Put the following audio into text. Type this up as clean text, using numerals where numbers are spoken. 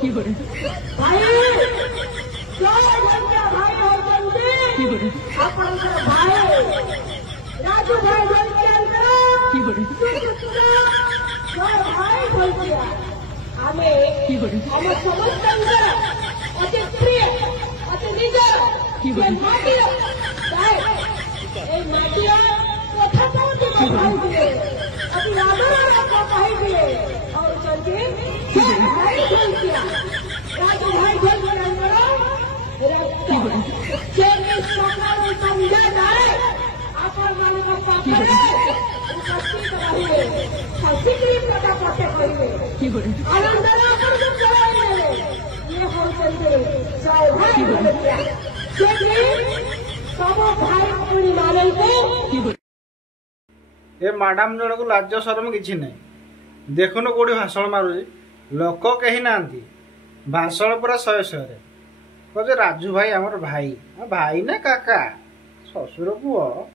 भाई भाई राजू भाई समस्त अति प्रिय अति निज कथा कहे अति आदर कहे और भाई राजू भाई समझा जाए आपण ए मैडम जन को लाज शरम किसी ना देखुन कौटी भाषण मारुची लोक कहीं ना भाषण पूरा 100 कहे राजू भाई आमर भाई भाई ना काका ससुर पुओ।